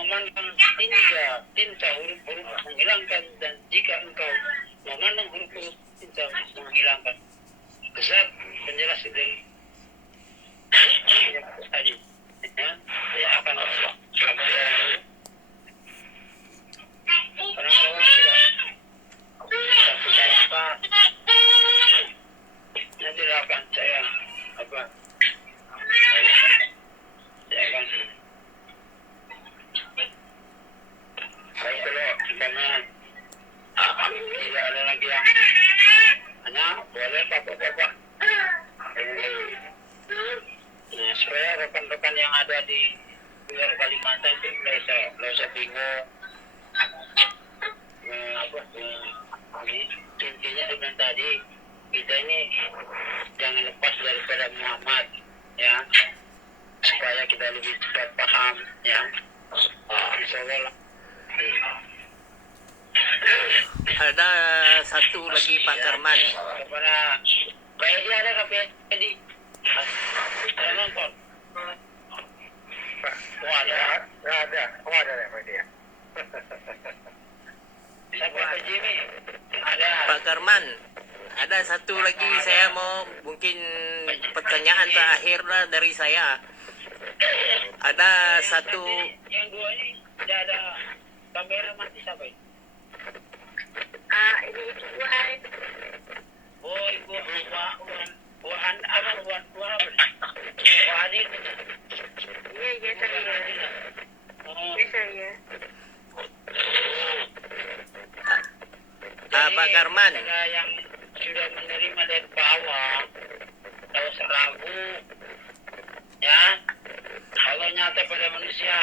memandang ini ya tinta huruf-huruf menghilangkan, dan jika engkau memandang huruf-huruf tinta menghilangkan zat penjelas dari tadi, ya, dia akan karena orang tidak percaya apa, nanti akan saya apa, saya akan baik kalau karena tidak ada lagi yang hanya boleh bapak-bapak supaya rekan-rekan yang ada di luar Kalimantan itu nggak usah bingung intinya dengan tadi kita ini jangan lepas daripada Muhammad, ya, supaya kita lebih cepat paham, ya. Insya Allah. Ada satu lagi Pak Karman. Kepada kayak dia ada kafe di ada nonton. Ada Pak dia. Siapa Pak Jimmy? Ada. Pak Karman, ada satu lagi saya mau mungkin pertanyaan terakhir lah dari saya. Ada satu yang dua ini tidak ada kamera mati siapa ini? Ini Ibu Haris. Oh, Ibu Anda apa Adit? Iya saya. Oh. Iya saya. Pak Karman. Yang sudah menerima dari bawah, tahu seragu, ya, Allah nyata pada manusia.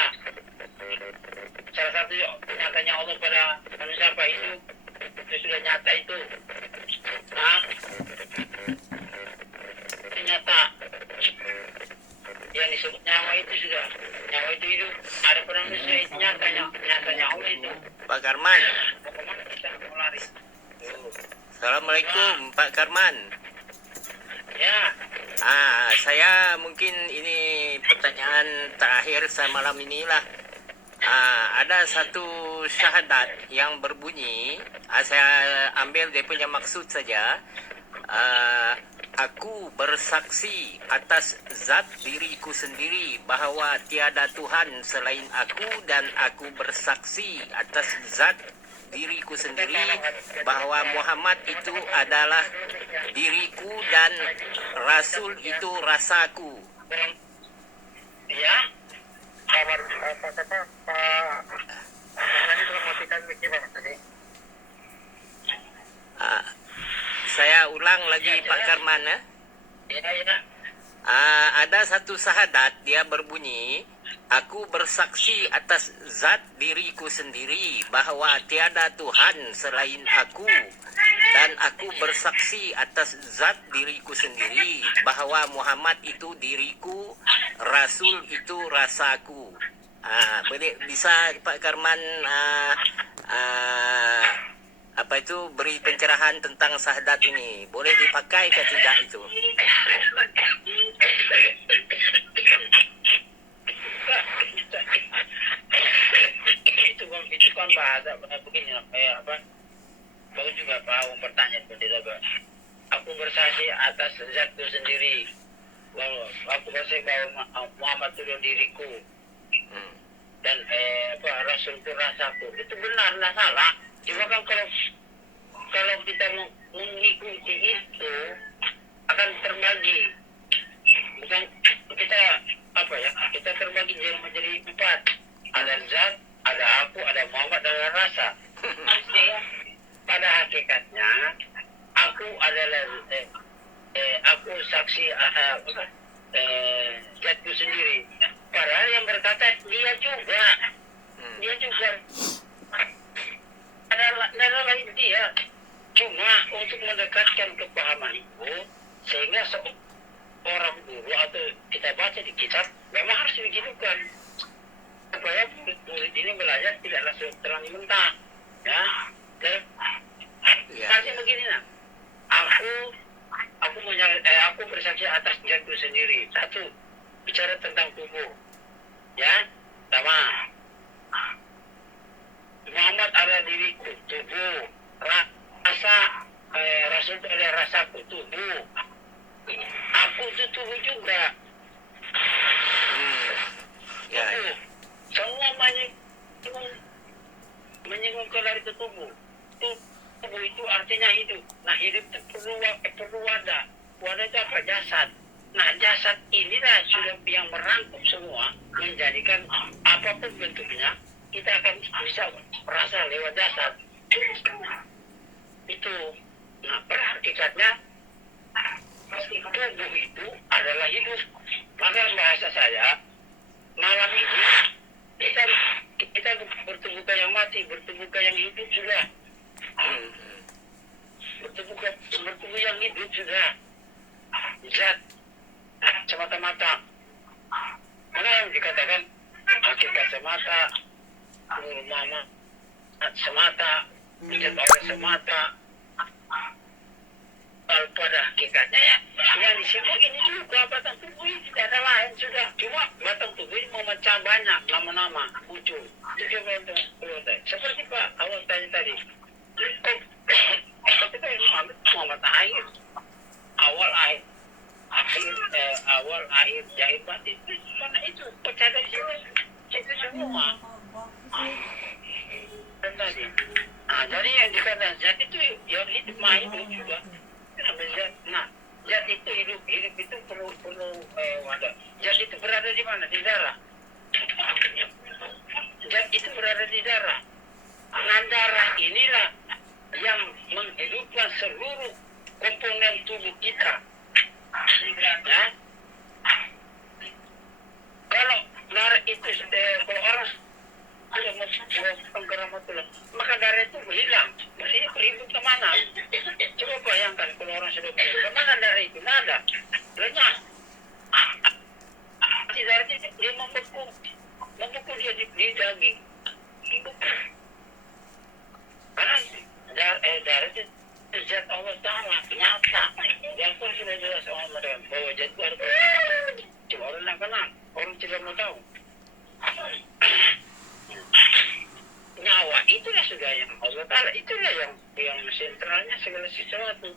Salah satu nyatanya Allah pada manusia apa itu sudah nyata itu. Nah, itu nyata. Yang disebut nyawa itu sudah, nyawa itu hidup. Ada pada manusia itu nyatanya Allah itu. Pak Karman. Bagaimana kita mau lari? Assalamualaikum Pak Karman. Ya. Saya mungkin ini pertanyaan terakhir saya malam inilah. Ada satu syahadat yang berbunyi, saya ambil dia punya maksud saja. Aku bersaksi atas zat diriku sendiri bahwa tiada Tuhan selain aku, dan aku bersaksi atas zat diriku sendiri bahwa Muhammad itu adalah diriku dan Rasul itu rasaku. Ya. Saya ulang lagi Pak Karman, ya. Ya. Ada satu syahadat dia berbunyi, aku bersaksi atas zat diriku sendiri bahwa tiada Tuhan selain aku, dan aku bersaksi atas zat diriku sendiri bahwa Muhammad itu diriku, Rasul itu rasaku. Bisa Pak Karman beri pencerahan tentang syahadat ini, boleh dipakai atau tidak itu? Itu kan bahasa begini kayak apa? Bagus juga Pak bertanya tidak Pak. Aku bersaksi atas zatku sendiri. Aku bersaksi bahwa Muhammad itu diriku. Dan Rasul itu rasaku. Itu benar, nggak salah. Cuma kan kalau kita mengikuti itu akan terbagi. Bukan kita kita terbagi menjadi 4. Ada zat, ada aku, ada Muhammad, dan ada rasa. Pada hakikatnya aku adalah aku saksi zatku sendiri. Padahal yang berkata dia juga adalah lain dia. Cuma untuk mendekatkan kepahaman itu, sehingga seorang guru atau kita baca di kitab memang harus begitukan supaya murid ini belajar tidak langsung terang mentah, ya. Nanti begini nak, aku bersaksi atas diriku sendiri. Satu, bicara tentang tubuh, ya, sama. Nah, hidup itu perlu wadah. Wadah itu apa? Jasad. Nah, jasad inilah sudah yang merangkum semua, menjadikan apapun bentuknya, kita akan bisa merasa lewat jasad. Itu. Nah, pada hakikatnya, tubuh itu adalah hidup. Maka bahasa saya, malam ini kita bertemu ke yang mati, bertemu ke yang hidup sudah. Bertemu yang hidup sudah. Zat semata-mata. Mana yang dikatakan hakikat semata, nur mama semata, zat Allah semata. Kalau pada hakikatnya ya, yang disebut ini juga batang tubuh ini tidak ada lain sudah. Cuma batang tubuh ini memecah banyak nama-nama muncul. Itu coba seperti Pak awal tanya tadi. Ketika Muhammad air, awal air jahit batin itu mana itu pecah dari situ semua. Dan tadi, nah jadi yang dikatakan zat itu yang hidup mah hidup juga. Nah, zat itu hidup itu perlu wadah. Zat itu berada di mana? Di darah. Zat itu berada di darah. Nah, darah inilah yang menghidupkan seluruh komponen tubuh kita. Ya? Kalau darah itu, kalau orang sudah mau keramatullah, maka darah itu hilang. Maksudnya berhibut kemana? Coba bayangkan kalau orang sudah berhibut, kemana darah itu? Nggak ada. Lenyap. Si darah itu dia membeku dia di daging. Karena darah itu zat Allah Ta'ala nyata. Yang pun sudah jelas Allah bahwa zat itu ada. Cuma orang nak kenal, orang tidak mau tahu. Nyawa itulah sudah yang Allah Ta'ala, itulah yang sentralnya segala sesuatu.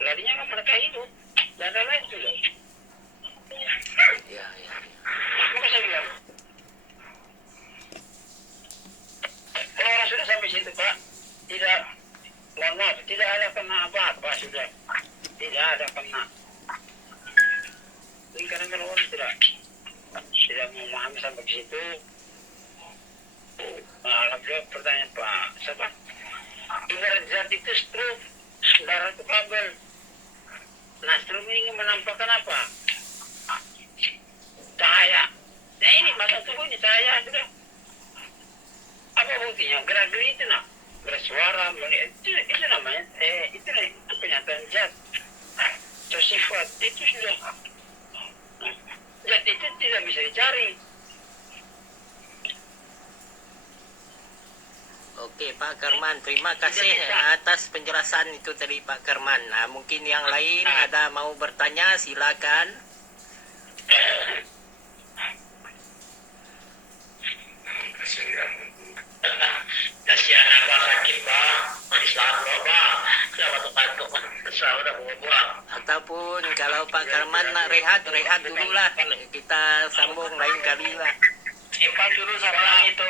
Larinya kan mereka hidup, dan ada lain juga. Ya. Maka saya bilang, kalau orang sudah sampai situ Pak, mohon maaf, tidak ada kena apa-apa sudah. Tidak ada kena. Ini kadang-kadang orang tidak memahami sampai ke situ. Alhamdulillah pertanyaan Pak siapa? Ibarat zat itu strum, darah itu kabel. Nah strum ini menampakkan apa? Cahaya. Nah ini masa tubuh ini cahaya sudah. Apa buktinya? Gerak-gerik itu nak bersuara, itu namanya itu penyataan zat. Sifat itu sudah. Zat itu tidak bisa dicari. Oke Pak Karman, terima kasih atas penjelasan itu tadi Pak Karman. Nah, mungkin yang lain ada mau bertanya, silakan. Kasihan apa sakit Pak? Islam Pak. Siapa terbantu? Saya udah buang. Ataupun kalau Pak Karman nak rehat dulu lah. Kita sambung lain kali lah. Simpan dulu sama itu.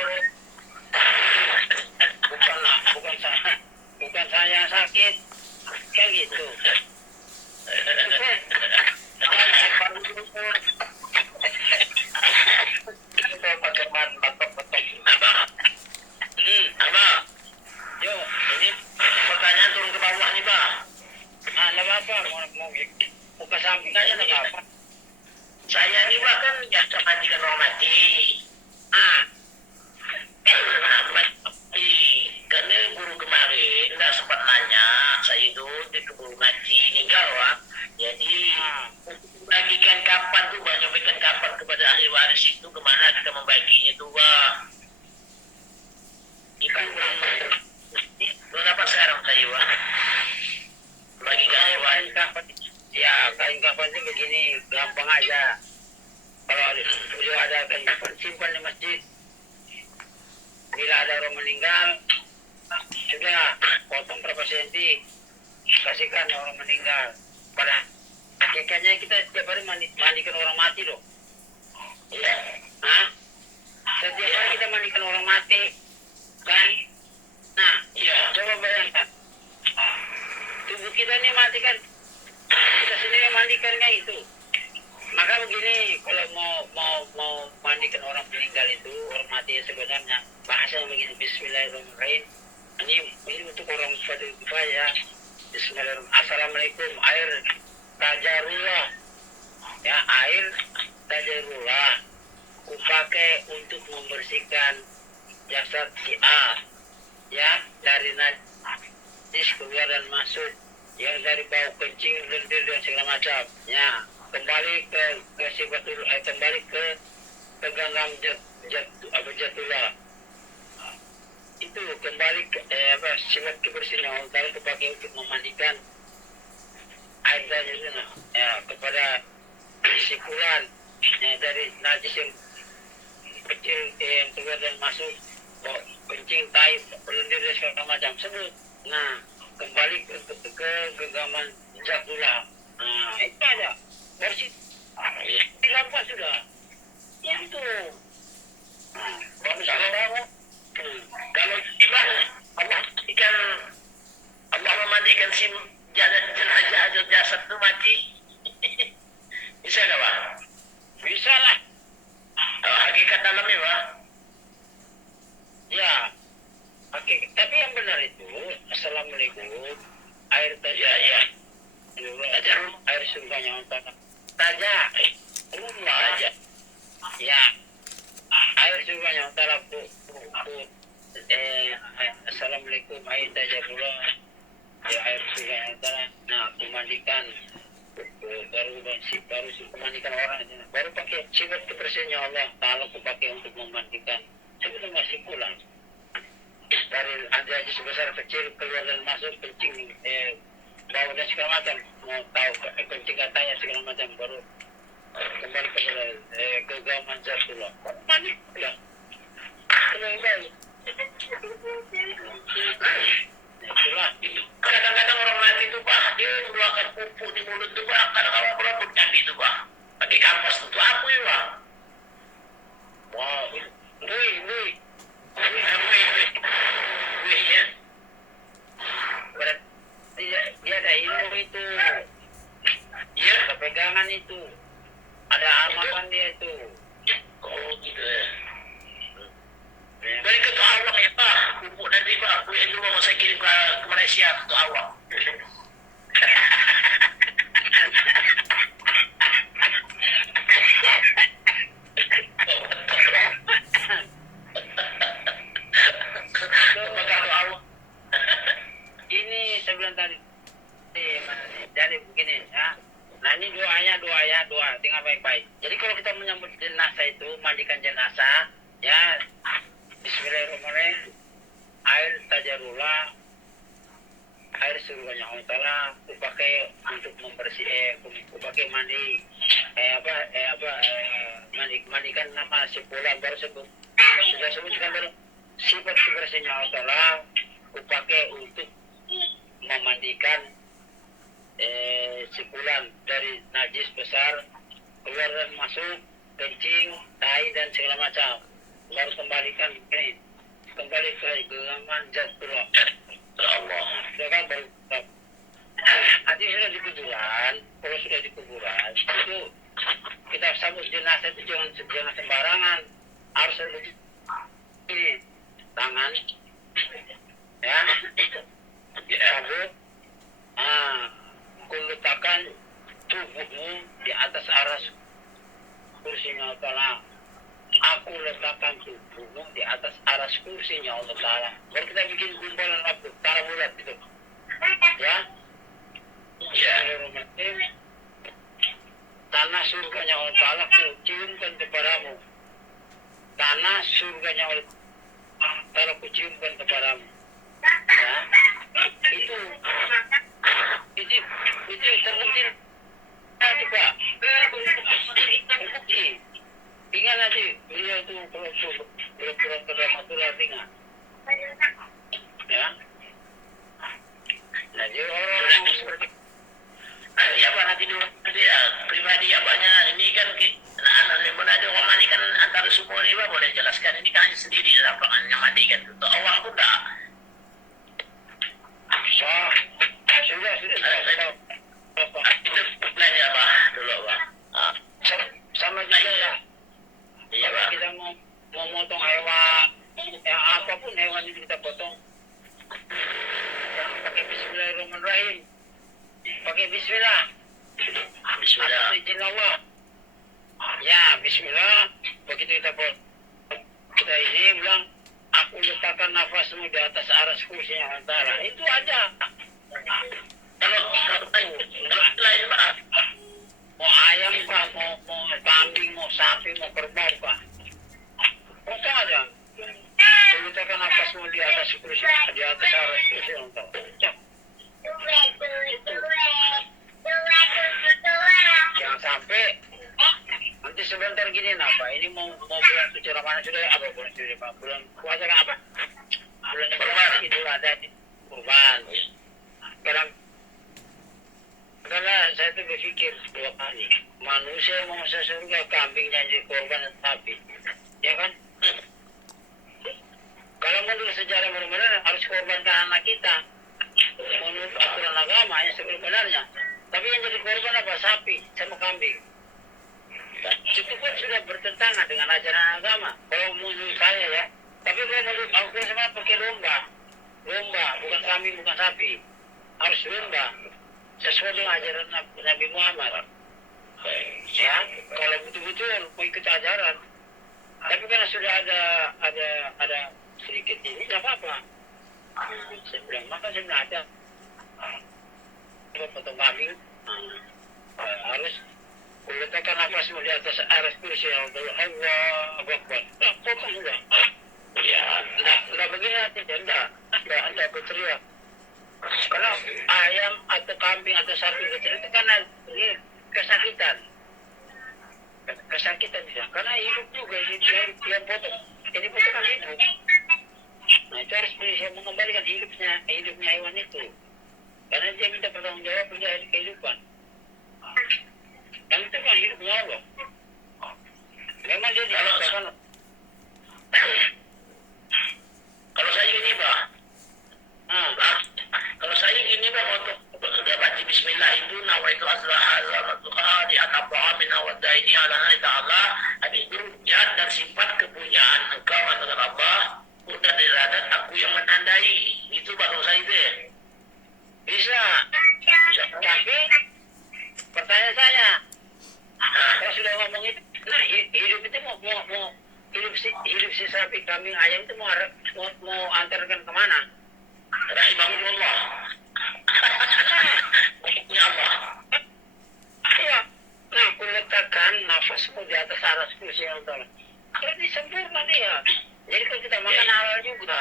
Bukan saya sakit. Kan gitu. Apa? Yo, ini pertanyaan turun ke bawah nih, Pak. Nah, apa? Mau ke samping aja nggak apa? Saya ini Pak kan biasa mandikan orang mati. Karena guru kemarin nggak sempat nanya, saya itu di keburu mati meninggal, Pak. Jadi bagikan kapan tuh, Pak? Nyampaikan kapan kepada ahli waris itu, kemana kita membaginya tuh, Pak? Itu belum dapat sekarang saya, Pak. Bagikan ahli waris kapan? Ya, kain kapan itu begini, gampang aja. Kalau ada kain kapan, simpan di masjid. Bila ada orang meninggal, sudah potong berapa senti, kasihkan orang meninggal. Pada hakikatnya kita setiap hari mandikan orang mati loh. Iya. Hah? Setiap hari kita mandikan orang mati, kan? Nah, iya. Coba bayangkan. berani matikan, kita sendiri mandikannya itu. Maka begini, kalau mau mandikan orang meninggal itu, orang mati sebenarnya bahasa begini, Bismillahirrahmanirrahim. Ini untuk orang ya. Bismillahirrahmanirrahim. Assalamualaikum, air tajarullah. Ya, air tajarullah. Kupakai untuk membersihkan jasad si A. Ya, dari najis keluar dan masuk, yang dari bau kencing, lendir dan segala macam. Ya, kembali ke sifatul, kembali ke genggam jatullah. Itu kembali ke sifat kebersihan Allah Ta'ala dipakai untuk memandikan air dari ya, kepada sikulan ya, dari najis yang kecil yang keluar dan masuk, kencing, tai, lendir dan segala macam sebut. Nah, kembali ke genggaman jatullah. Nah, itu ada bersih. Dilakukan sudah. Itu. Nah, kalau iman Allah memandikan si jenazah jasad itu mati, bisa nggak Pak? bisa lah. Hakikat dalamnya Pak? Ya. Oke, tapi yang benar itu, Assalamualaikum, air taja, Ya. air surganya untuk taja, rumah aja. Ya, air surganya untuk Assalamualaikum, air taja pula, ya, air surganya untuk, nah, kumandikan, baru kumandikan orang, baru pakai sifat kebersihannya Allah Ta'ala kupakai untuk memandikan, sebelum masih pulang. Dari ada sebesar kecil keluar dan masuk, kencing, bau dan segala macam, mau tahu kencing katanya segala macam, baru kembali kepada genggaman jatullah. Mandi ya, kembali. Itulah. Kadang-kadang orang mati itu Pak, dia mengeluarkan pupuk di mulut itu Pak, kadang-kadang merabut kaki itu Pak, pakai kampas itu apa ya Pak? Wow, wih. Ya. Berarti dia ada ilmu itu, Ya. ada pegangan itu, ada amalan dia itu. Oh gitu ya. Balik ke awak ya Pak, pupuk nanti Pak, yang dulu mau saya kirim ke Malaysia untuk awak. Apakah awak? Ini saya bilang tadi, jadi begini ya. Nah ini doa, dengar baik-baik. Jadi kalau kita menyambut jenazah itu, mandikan jenazah, ya, Bismillahirrahmanirrahim, air tajarullah, air surganya Allah Ta'ala, untuk kupakai mandi, mandikan nama si pulang, baru sudah sebutkan baru sifat kebersihannya Allah Ta'ala, kupakai untuk memandikan sikulan dari najis besar keluar dan masuk, kencing, tai dan segala macam, baru kembali ke genggaman jatullah. Allah. Sudah kan baru nanti sudah di kuburan. Kalau sudah di kuburan itu kita sambut jenazah itu jangan sembarangan, harus ada ini tangan ya, sambut. Kau letakkan tubuhmu di atas aras kursinya Allah Ta'ala. Aku letakkan tubuhmu di atas aras kursinya Allah Ta'ala. Baru kita bikin gumpalan waktu, taruh bulat gitu. Ya. Ya. Tanah surganya Allah Ta'ala ku ciumkan kepadamu. Tanah surganya Allah Ta'ala ku ciumkan kepadamu. Ya. Itu terbukti nanti Pak. Terbukti. Tinggal nanti beliau itu pulang ke Rahmatullah tinggal. Ya. Nah jadi orang seperti Ya Pak, nanti dulu ya, pribadi ya Paknya, ini kan ada orang mandikan antara semua ini Pak, boleh jelaskan ini kan sendiri apa yang mandikan untuk awak pun tak. sudah. kursi yang antara. Itu aja. Kalau lain Pak, Mau ayam kah, mau kambing, mau sapi, mau kerbau kah. Pokoknya aja. Kalau kita kan apa semua di atas kursi, di atas aras kursi yang tahu. Cak. Jangan sampai nanti sebentar gini apa? Ini mau bulan suci Ramadan sudah apa bulan suci Pak? Bulan puasa kan apa? Bulan kurban itu ada kurban. Karena saya tuh berpikir dua kali, manusia mau masuk surga, kambingnya jadi korban dan sapi, ya kan? Kalau menurut sejarah benar-benar harus korbankan anak kita, menurut aturan agama yang sebenarnya. Tapi yang jadi korban apa? Sapi sama kambing. Itu pun sudah bertentangan dengan ajaran agama. Kalau menurut saya ya. Tapi kalau menurut aku sama pakai domba, bukan kambing, bukan sapi, harus domba. Sesuai dengan ajaran Nabi Muhammad. Ya, kalau betul-betul mau ikut ajaran. Tapi karena sudah ada sedikit ini, nggak apa-apa. Saya bilang, maka saya bilang ada potong kambing harus meletakkan nafas di atas aras kursi Allah Akbar. Tak potong juga. Ya, nggak begini tidak ada berteriak. Kalau ayam atau kambing atau sapi berteriak itu karena ini kesakitan tidak. Karena hidup juga yang potong. Ini potong kan hidup. Nah itu harus bisa mengembalikan hidupnya hewan itu. Karena dia minta bertanggung jawab pada kehidupan. Dan itu kan hidupnya Allah. Memang dia dikatakan. kalau saya gini Pak, kalau saya gini Pak, untuk baca Bismillah itu nawaitu azra'azamatuha di amin awad ini alana ta'ala. Habis itu ya dan sifat kepunyaan engkau dengan Allah udah diradat aku yang menandai. Itu Pak kalau saya itu ya. Bisa. Tapi pertanyaan saya, kalau sudah ngomong itu, nah hidup itu mau hidup si sapi, kambing, ayam itu mau antarkan kemana? Rahimahullah. Ya Allah. Iya. Nah, aku letakkan nafasku di atas aras kursi yang Allah. Jadi sempurna dia. Jadi kalau kita makan halal juga,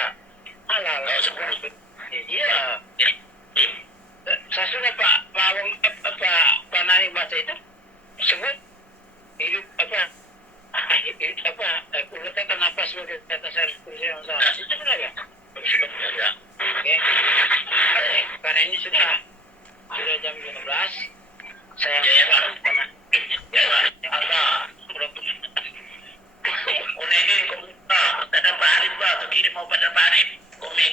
halal. Iya. Saya sudah Pak Nani baca itu sebut hidup aku letakkan nafas di atas aras kursi yang Allah. Itu benar ya? Oke. Karena ini sudah jam 12. Saya karena ada unegin komenta pada barit ba to kini mau pada barit komen